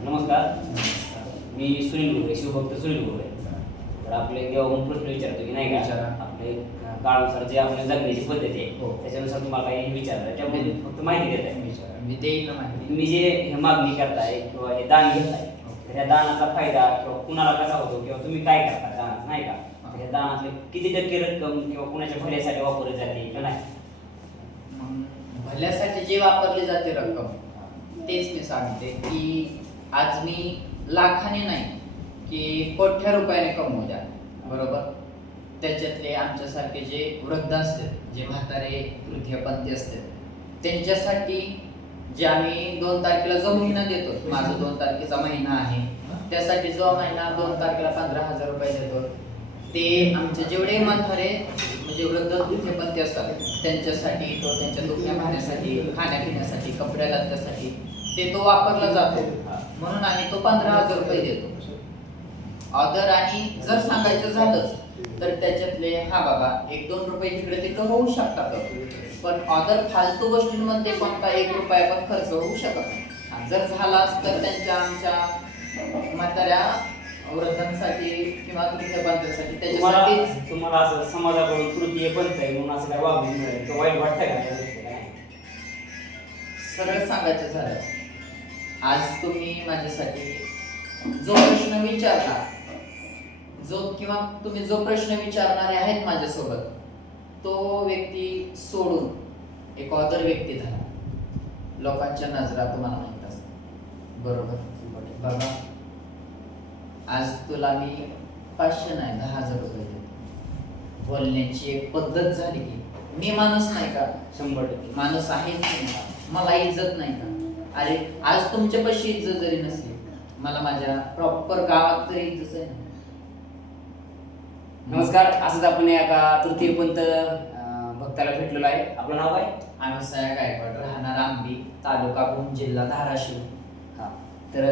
नमस्कार. मी सुनील गुरुवे, शिवभक्त सुनील गुरुवे. तर आपले जेव्हा प्रश्न विचारतो की नाही का, आपले काळानुसार जे आपल्या जगण्याची पद्धती आहे त्याच्यानुसार तुम्हाला काही विचारलं त्यामध्ये फक्त माहिती देत आहे. मी देईल ना माहिती. तुम्ही जे हे मागणी करताय किंवा हे दान घेताय तर ह्या दानाचा फायदा किंवा कुणाला कसा होतो किंवा तुम्ही काय करता दानाचा नाही का, तर ह्या दानातले किती टक्के रक्कम किंवा कुणाच्या भल्यासाठी वापरली जाते किंवा नाही. भल्यासाठी जे वापरली जाते रक्कम तेच मी सांगते की आज मी लाखाने नाही की कोट्या रुपयाने कमवू द्या, बरोबर. त्याच्यातले आमच्यासारखे जे वृद्ध असतात, जे म्हातारे तृतीयपंथी असतात, त्यांच्यासाठी जे आम्ही 2 तारखेला जो महिना देतो, माझा 2 तारखेचा महिना आहे, त्यासाठी जो महिना 2 तारखेला 15,000 रुपये देतो, ते आमचे जेवढे म्हातारे म्हणजे वृद्ध तृतीयपंथी असतात त्यांच्यासाठी, तो त्यांच्या दुखण्या भाण्यासाठी, खाण्यापिण्यासाठी, कपड्या लत्त्यासाठी ते तो वापरला जातो. म्हणून आम्ही तो 15,000 रुपये देतो ऑदर. आणि जर सांगायचं झालंच तर त्याच्यातले बाबा 1-2 रुपये इकडे तिकडे होऊ शकतात, पण ऑदर फालतू गोष्टींमध्ये कोणता 1 रुपया पण खर्च होऊ शकत नाही. जर झालाच तर त्यांच्या आमच्या म्हाताऱ्या वृद्धांसाठी किंवा तृतीयपंथीसाठी त्याच्यासाठी. तुम्हाला असं समाजाकडून तृतीयपंथ आहे म्हणून असं काय वागणूक मिळेल किंवा वाईट वाटतंय का? सरळ सांगायचं झालं, आज तुम्ही माझ्यासाठी जो प्रश्न विचारला, किंवा तुम्ही जो प्रश्न विचारणारे आहेत माझ्यासोबत, तो व्यक्ती सोडून एक ऑदर व्यक्ती झाला. लोकांच्या नजरा तुम्हाला माहित असतात, बरोबर. बघा, आज तुला मी 500 नाही 10,000 रुपये देतो. बोलण्याची एक पद्धत झाली की मी माणूस नाही का? 100% माणूस आहेच नाही का? मला इज्जत नाही का? अरे आज तुमच्या पाशी इज्जत जरी नसली, मला माझ्या प्रॉपर गावात तरी इज्जत आहे. नमस्कार. असंच आपण एका तृतीयपंथ भक्ताला भेटलेलो आहे. आपलं नाव काय? अनुसया गायकवाड, राहणार आंबी, तालुका भूम, जिल्हा धाराशिव. तर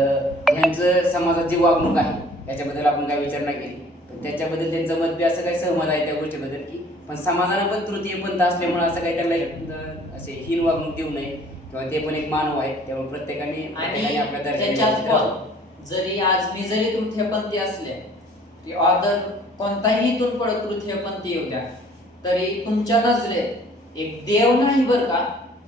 ह्यांचं समाजात जी वागणूक आहे त्याच्याबद्दल आपण काय विचार नाही केली, पण त्याच्याबद्दल त्यांचं मत बी असं काही सहमत आहे त्या गोष्टीबद्दल की पण समाजानं पण तृतीयपंथ असल्यामुळे असं काही त्याला असे हीन वागणूक देऊ नये किंवा ते पण एक मानव आहेत, त्यामुळे प्रत्येकाने आपल्या जरी आज मी जरी तृतीयपंथी असले की ऑदर कोणताही इथून पडत तृतीयपंथी येऊ द्या, तरी तुमच्या नजरेत एक देव नाही बरं का,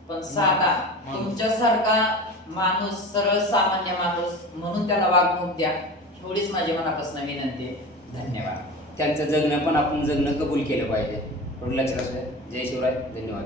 पण साधा तुमच्यासारखा माणूस, सरळ सामान्य माणूस म्हणून त्याला वागणूक द्या, एवढीच माझी मनापासून विनंती आहे. धन्यवाद. त्यांचं जगणं पण आपण जगणं कबूल केलं पाहिजे. लक्षात असू द्या. जय शिवराय. धन्यवाद.